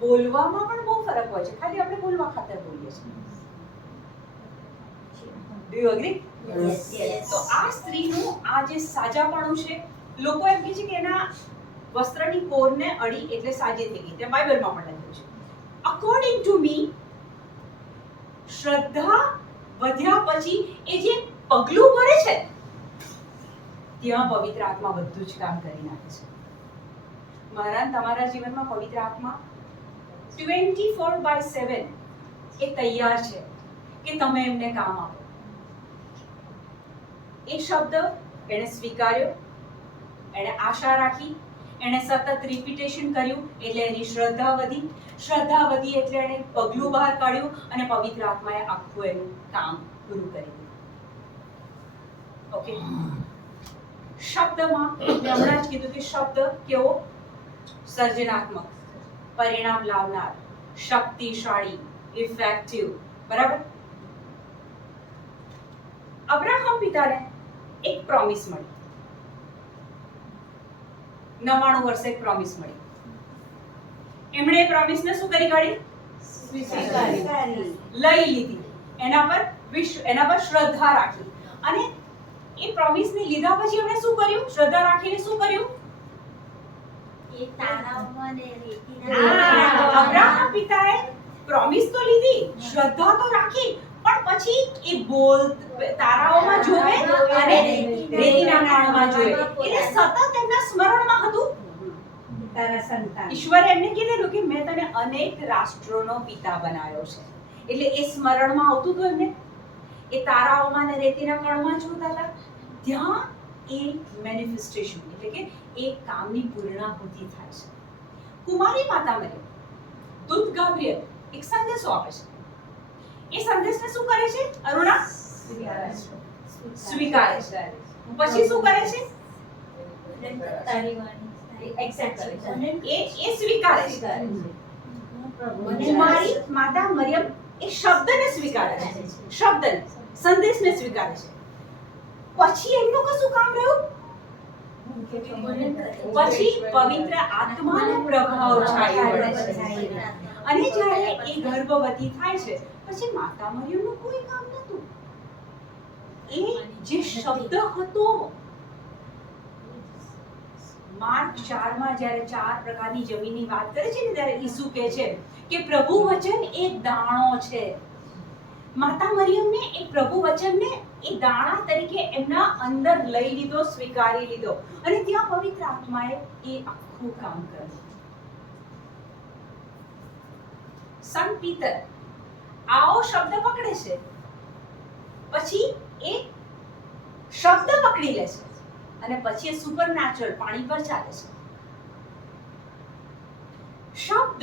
બોલવામાં પણ બહુ ફરક હોય છે, ખાલી આપણે બોલવા ખાતર બોલીએ છીએ. Do you agree? Yes. તો આ સ્ત્રીનું આ જે સાજાપણું છે, લોકો એમ કહે છે કે એના વસ્ત્રની કોરને અડી એટલે સાજી થઈ ગઈ. તે બાઇબલમાં પણ લખ્યું છે. અકોર્ડિંગ ટુ મી, શ્રદ્ધા વધ્યા પછી એ જે પગલું ભરે છે, ત્યાં પવિત્ર આત્મા બધું જ કામ કરી નાખે છે. મારા તમારા જીવનમાં પવિત્ર આત્મા 24/7 એ તૈયાર છે કે તમે એમને કામ આપો. એ શબ્દ એણે સ્વીકાર્યો, એણે આશા રાખી, એણે સતત રિપીટેશન કર્યું એટલે એની શ્રદ્ધા વધી. શ્રદ્ધા વધી એટલે એણે પગલું બહાર કાઢ્યું અને પવિત્ર આત્માએ આખું એનું કામ પૂરું કરી દીધું. ઓકે, શબ્દમાં મેં હમણાં જ કીધું કે શબ્દ કેવો? સર્જનાત્મક, પરિણામ લાવનાર, શક્તિશાળી, ઇફેક્ટિવ. બરાબર? અબ્રાહમ પિતાને એક પ્રોમિસ મળી, 99 વર્ષે એક પ્રોમિસ મળી. એમણે એ પ્રોમિસને શું કરી કાઢી? સ્વીકારી. લઈ લીધી, એના પર શ્રદ્ધા રાખી. અને એ પ્રોમિસને લીધા પછી એમણે શું કર્યું? શ્રદ્ધા રાખીને શું કર્યું? એ તારાઓમાં ને રેતીના અબ્રાહમ પિતાએ પ્રોમિસ તો લીધી, શ્રદ્ધા તો રાખી, પણ પછી એ તારાઓમાં જોવે અને રેતીના કાળમાં જોવે. એટલે સતત એમના સ્મરણમાં હતું. તારા સંતાન. ઈશ્વરે એમને કીધેલું કે મેં તને અનેક રાષ્ટ્રોનો પિતા બનાવ્યો છે. એટલે એ સ્મરણમાં આવતું હતું એમને. એ તારાઓમાં ને રેતીના કણમાં જોતા હતા. ત્યાં એ મેનિફેસ્ટેશન એટલે કે એ કામની પૂર્ણાહુતિ થાય છે. કુમારી માતા મરિયમ, દૂત ગાબ્રિએલ એક સંદેશો આપે છે. એ સંદેશને શું કરે છે અરુણા? સ્વીકારે છે. પછી શું કરે છે? તારી વાણી એ સ્વીકારે છે. કુમારી માતા મરિયમ એ શબ્દને સ્વીકારે છે, શબ્દને, સંદેશને સ્વીકારે છે. પછી એમનું કશું કામ રહ્યું? પછી પવિત્ર આત્માનો પ્રભાવ છાયો પડે છે. અને જ્યારે એ ગર્ભવતી થાય છે પછી માતા મરિયમનું કોઈ કામ નહોતું. એ જે શબ્દ હતો, માર્ક 4 માં જ્યારે 4 પ્રકારની જમીનની વાત કરે છે ને ત્યારે ઈસુ કહે છે કે પ્રભુ વચન એક દાણો છે. માતા મરિયમને એ પ્રભુ વચનને એ દાણા તરીકે એમના અંદર લઈ લીધો, સ્વીકારી લીધો, અને ત્યાં પવિત્ર આત્માએ એ આખું કામ કર્યું. સંત પીતર આવો શબ્દ પકડે છે, પછી એ શબ્દ પકડી લે છે અને પછી એ સુપરનેચરલ પાણી પર ચાલે છે. શબ્દ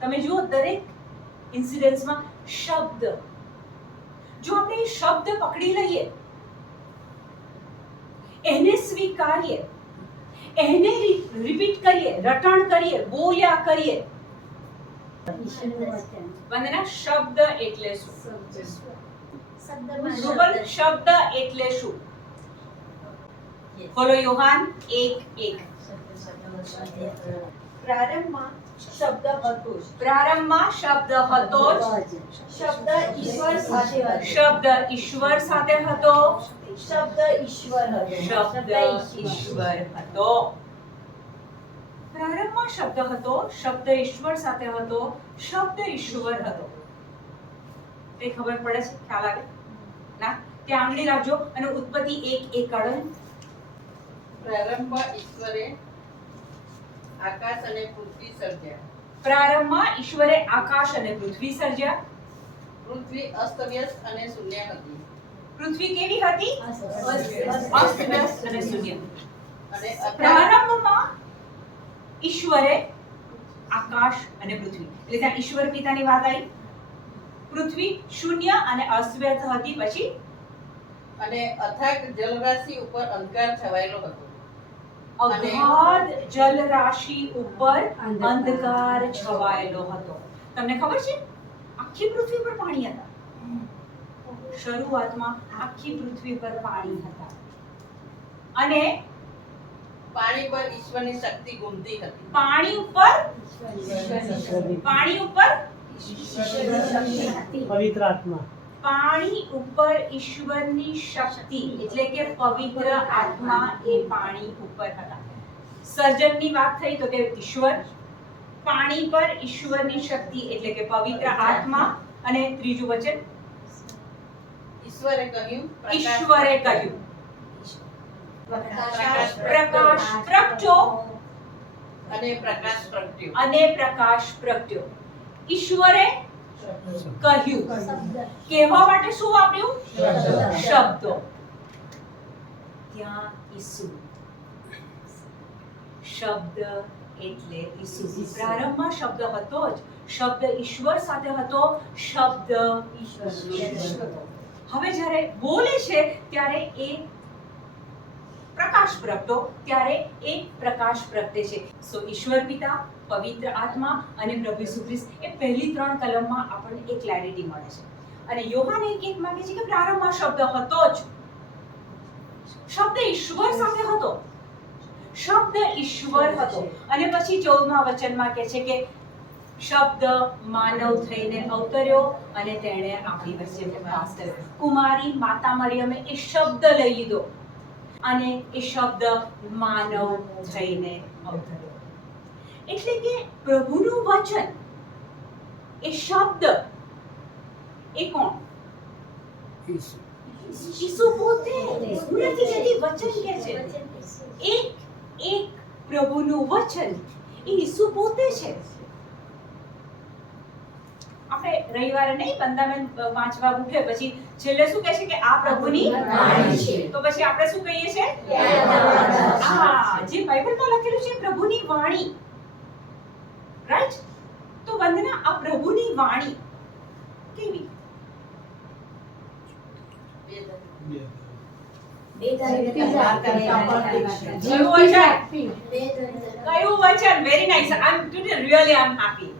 તમે જુઓ દરેક ઇન્સિડન્ટ્સમાં શબ્દ, જો આપણે એ શબ્દ પકડી લઈએ, એને સ્વીકારીએ, એને રિપીટ કરીએ, રટણ કરીએ, બોલ્યા કરીએ. વંદના, શબ્દ એટલે શું? ધ્રુવન, શબ્દ એટલે શું? બોલો યોહાન 1:1. પ્રારંભમાં શબ્દ હતો જ. પ્રારંભમાં શબ્દ હતો જ. શબ્દ ઈશ્વર સાથે હતો. શબ્દ ઈશ્વર સાથે હતો. શબ્દ ઈશ્વર હતો. શબ્દ ઈશ્વર હતો. પ્રારંભમાં શબ્દ હતો, શબ્દ ઈશ્વર સાથે હતો, શબ્દ ઈશ્વર હતો. તે ખબર પડે છે? ખ્યાલ આવે ના? ત્યાં આંગળી રાખજો અને ઉત્પત્તિ 1:1 કાઢો. પ્રારંભમાં ઈશ્વરે આકાશ અને પૃથ્વી સર્જ્યા. પ્રારંભમાં ઈશ્વરે આકાશ અને પૃથ્વી સર્જ્યા. પૃથ્વી અસ્તવ્યસ્ત અને શૂન્ય હતી. પૃથ્વી કેવી હતી? અસ્તવ્યસ્ત અને શૂન્ય. અને પ્રારંભમાં ઈશ્વરે આકાશ અને પૃથ્વી, એટલે ત્યાં ઈશ્વર પિતાની વાત આવી. પૃથ્વી શૂન્ય અને અસ્તવ્યસ્ત હતી. પછી અને અથાગ જલરાશિ ઉપર અંધકાર છવાયેલો હતો. અગાધ જલરાશિ ઉપર અંધકાર છવાયેલો હતો. તમને ખબર છે આખી પૃથ્વી પર પાણી હતા. શરૂઆતમાં આખી પૃથ્વી પર પાણી હતા અને પાણી પર ઈશ્વરની શક્તિ ઘૂમતી હતી. પાણી ઉપર પવિત્ર આત્મા. પાણી ઉપર ઈશ્વરની શક્તિ એટલે કે પવિત્ર આત્મા એ પાણી ઉપર હતા. સર્જનની વાત થઈ તો કે ઈશ્વર, પાણી પર ઈશ્વરની શક્તિ એટલે કે પવિત્ર આત્મા, અને ત્રીજું વચન ઈશ્વરે કહ્યું પ્રકાશ પ્રગટ્યો અને પ્રકાશ પ્રગટ્યો. અને પ્રકાશ પ્રગટ્યો. ઈશ્વરે કહ્યું. કહેવા માટે શું વાપર્યું? શબ્દો. ત્યાં ઈસુ. શબ્દ એટલે ઈસુ. પ્રારંભમાં શબ્દ હતો જ, શબ્દ ઈશ્વર સાથે હતો, શબ્દ ઈશ્વર. હવે જ્યારે બોલે છે ત્યારે એ પ્રકાશ પ્રગટો, ત્યારે એ પ્રકાશ પ્રગટે છે. સો ઈશ્વર પિતા, પવિત્ર આત્મા અને પ્રભુ ઈસુ ખ્રિસ્ત, એ પહેલી 3 કલમમાં આપણને એક ક્લેરિટી મળે છે. અને યોહાન 1:1 માં કહે છે કે પ્રારંભમાં શબ્દ હતો જ. શબ્દ ઈશ્વર સાથે હતો. શબ્દ ઈશ્વર હતો. અને પછી 14મા વચનમાં કહે છે કે શબ્દ માનવ થઈને અવતર્યો અને તેણે આપણી વચ્ચે વાસ કર્યો. કુમારી માતા મરિયમે એ શબ્દ લઈ લીધો અને એ શબ્દ માનવ થઈને અવતર્યો. એટલે કે પ્રભુનું વચન, એ શબ્દ, એ કોણ? ઈસુ પોતે. હું નથી કહેતી, વચન કહે છે. એક પ્રભુનું વચન એ ઈસુ પોતે છે. આપણે રવિવારે નહીં બંદામેન વાંચવા ઉઠે પછી છેલ્લે શું કહે છે કે આ પ્રભુની વાણી છે. તો પછી આપણે શું કહીએ છીએ? હા, જે બાઇબલમાં લખેલું છે પ્રભુની વાણી, રાઈટ? તો વંદના, આ પ્રભુની વાણી કેવી? કયું વચન? Very nice. Today really I am happy.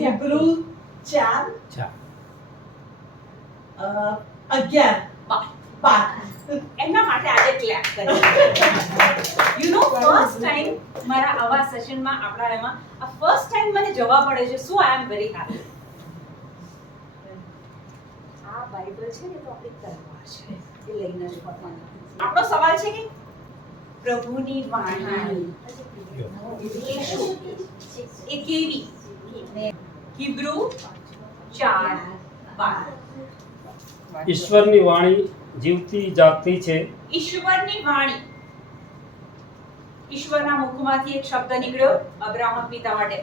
Hebrew 4 12 એમના માટે આજે ક્લેપ કરીએ. યુ નો, ફર્સ્ટ ટાઈમ મારા આવા સેશનમાં આપણા એમાં આ ફર્સ્ટ ટાઈમ મને જવા પડે છે. સો આઈ એમ વેરી હેપી. આ બાઇબલ છે ને તો આપણી તલવાર છે, એ લઈને જ ફરવાનું. આપણો સવાલ છે કે પ્રભુની વાણી એ શું? એ કેવી? હિબ્રુ 4:12. ઈશ્વરની વાણી જીવતી જાગતી છે. ઈશ્વરની વાણી, ઈશ્વરના મુખમાંથી એક શબ્દ નીકળ્યો અબ્રાહમ પિતા માટે,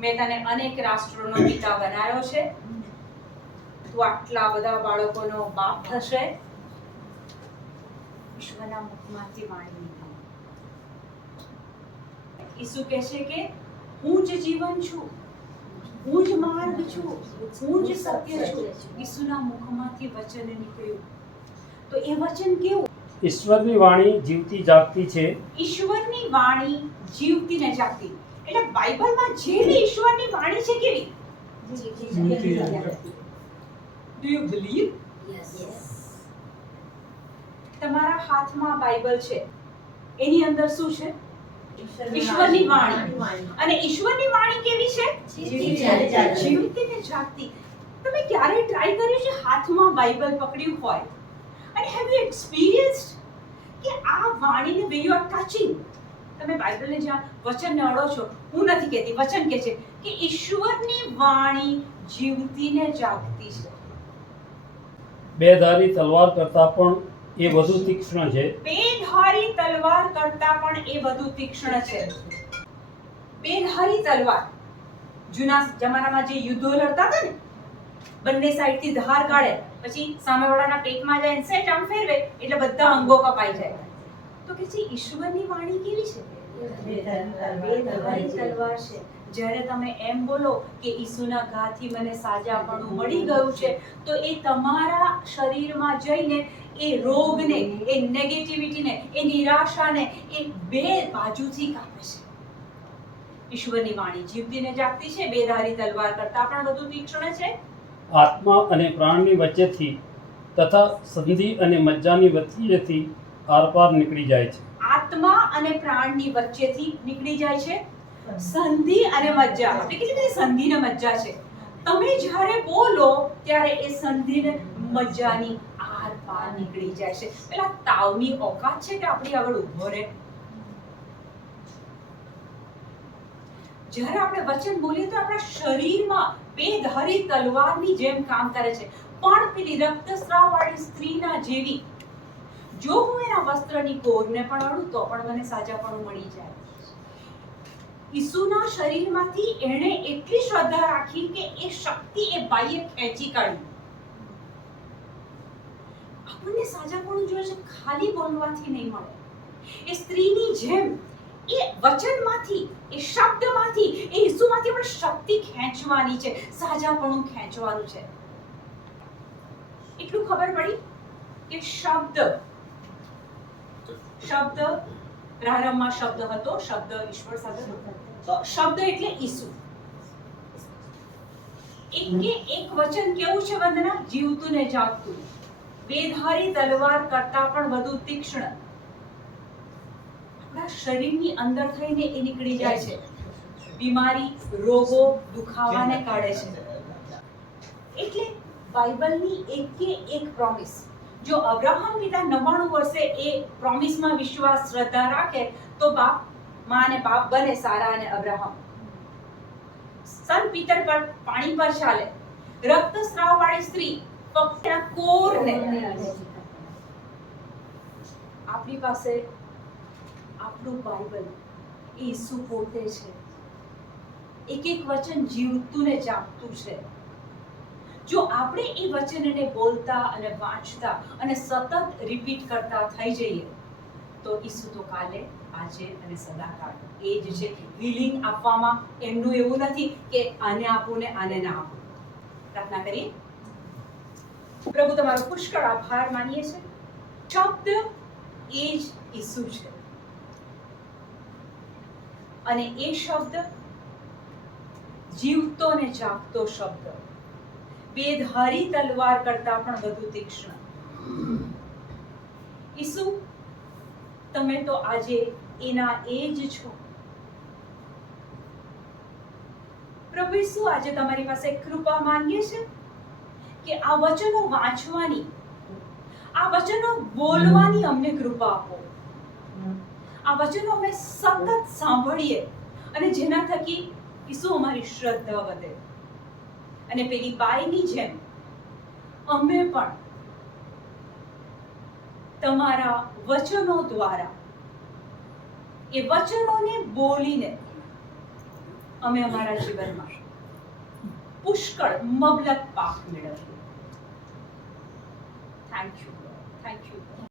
મેં તને અનેક રાષ્ટ્રોનો પિતા બનાવ્યો છે, તું આટલા બધા બાળકોનો બાપ થશે. ઈશ્વરના મુખમાંથી વાણી નીકળી. ઈસુ કહે છે કે હું જ જીવન છું, હું જ માર્ગ છું, હું જ સત્ય છું. ઈસુના મુખમાંથી વચન નીકળ્યું. તો એ વચન કેવું? ઈશ્વરની વાણી જીવતી જાગતી છે. ઈશ્વરની વાણી જીવતી ને જાગતી. એટલે બાઇબલમાં જે બી ઈશ્વરની વાણી છે કેવી? Do you believe? તમારા હાથમાં બાઇબલ છે, એની અંદર શું છે? ઈશ્વરની વાણી. અને ઈશ્વરની વાણી કેવી છે? જીવતી ને જાગતી. તમે ક્યારે ટ્રાય કર્યું છે હાથમાં બાઇબલ પકડ્યું હોય અને હેવ યુ એક્સપીરિયન્સ્ડ કે આ વાણીને વે યુ આર ટચિંગ, તમે બાઇબલને જ્યાં વચનને અડો છો, હું નથી કહેતી, વચન કહે છે કે ઈશ્વરની વાણી જીવતી ને જાગતી છે. બેધારી તલવાર કરતા પણ એ વધુ તીક્ષ્ણ છે. બેધારી તલવાર કરતા પણ એ વધુ તીક્ષ્ણ છે. બેધારી તલવાર, જૂના જમાનામાં જે યુદ્ધો લડતા હતા ને, બંને સાઈડથી ધાર કાઢે, પછી સામેવાળાના પેટમાં જાય, સેટ આમ ફેરવે એટલે બધા અંગો કપાઈ જાય. તો કે છે ઈશ્વરની વાણી કેવી છે? બેધારી તલવાર છે. જ્યારે તમે એમ બોલો કે ઈસુના ઘાથી મને સાજાપણું મળી ગયું છે, તો એ તમારા શરીરમાં જઈને એ રોગને, એ નેગેટિવિટીને, એ નિરાશાને એ બે બાજુથી કાપે છે. ઈશ્વરની વાણી જીવતી ને જાગતી છે, બેધારી તલવાર કરતા પણ વધુ તીક્ષ્ણ છે. આત્મા અને પ્રાણની વચ્ચેથી તથા સંધિ અને મજ્જાની વચ્ચેથી આરપાર નીકળી જાય છે. આત્મા અને પ્રાણની વચ્ચેથી નીકળી જાય છે. સંધિ અને મજ્જા, એટલે કેટલી બધી સંધિ ને મજ્જા છે. તમે જ્યારે બોલો ત્યારે એ સંધિ ને મજ્જાની આરપાર નીકળી જાય છે. પેલા તાવની ઓકાત છે કે આપણી આગળ ઊભો રહે? જ્યારે આપણે વચન બોલીએ તો આપણા શરીરમાં બેધારી તલવારની જેમ કામ કરે છે. પણ પેલી રક્તસ્રાવ વાળી સ્ત્રીના જેવી, જો હું એના વસ્ત્રની કોરને પણ અડું તો પણ મને સાજાપણું મળી જાય. ઈસુના શરીરમાંથી એણે એટલી શ્રદ્ધા રાખી કે એ શક્તિ એ બાઈએ ખેંચી કાઢી. આપણને સાજાપણું જોઈએ છે ખાલી બોલવાથી નહીં મળે. એ સ્ત્રીની જેમ એ વચનમાંથી, એ શબ્દમાંથી, એ ઈસુમાંથી પણ શક્તિ ખેંચવાની છે, સાજાપણું ખેંચવાનું છે. એટલું ખબર પડી કે શબ્દ પ્રારંભમાં શબ્દ હતો, શબ્દ ઈશ્વર સાથે હતો. તો શબ્દ એટલે ઈસુ. એક વચન કેવું છે વંદના? જીવતું ને જાગતું, બેધારી તલવાર કરતા પણ વધુ તીક્ષ્ણ. આપણા શરીરની અંદર થઈને એ નીકળી જાય છે. બીમારી, રોગો, દુખાવાને કાઢે છે. એટલે બાઇબલની એકે એક પ્રોમિસ, જો અબ્રાહમ પિતા 99 વર્ષે એ પ્રોમિસમાં વિશ્વાસ, શ્રદ્ધા રાખે તો બાપ, માં અને બાપ બને સારા અને અબ્રાહમ. સન પીતર પર પાણી પર ચાલે. રક્તસ્રાવ વાળી સ્ત્રી ફક્ત આ કોરને. આપણી પાસે આપણું બાઇબલ, ઈસુ પોતે છે. એક એક વચન જીવતું ને જાગતું છે. જો આપણે એ વચનને બોલતા અને વાંચતા અને સતત રિપીટ કરતા થઈ જઈએ તો ઈસુ તો કાલે, આજે અને સદાકાળ એ જ છે. હીલિંગ આપવામાં એમનું એવું નથી કે આને આપું ને આને ના આપું. પ્રાર્થના કરીએ. પ્રભુ, તમારો પુષ્કળ આભાર માનીએ છીએ. શબ્દ એ જ ઈસુ છે અને એ શબ્દ જીવતો ને જાગતો શબ્દ, બેધારી તલવાર કરતા પણ વધુ તીક્ષ્ણ. ઈસુ, તમે તો આજે એના એ જ છો. પ્રભુ ઈસુ, આજે તમારી પાસે કૃપા માંગીએ છે કે આ વચનો વાંચવાની, આ વચનો બોલવાની અમને કૃપા આપો. આ વચનો અમે સતત સાંભળીએ અને જેના થકી ઈસુ અમારી શ્રદ્ધા વધે અને પેલી બાઈની જેમ અમે પણ તમારા વચનો દ્વારા, એ વચનોને બોલીને અમે અમારા જીવનમાં પુષ્કળ મબલક પાક મેળવીએ. Thank you.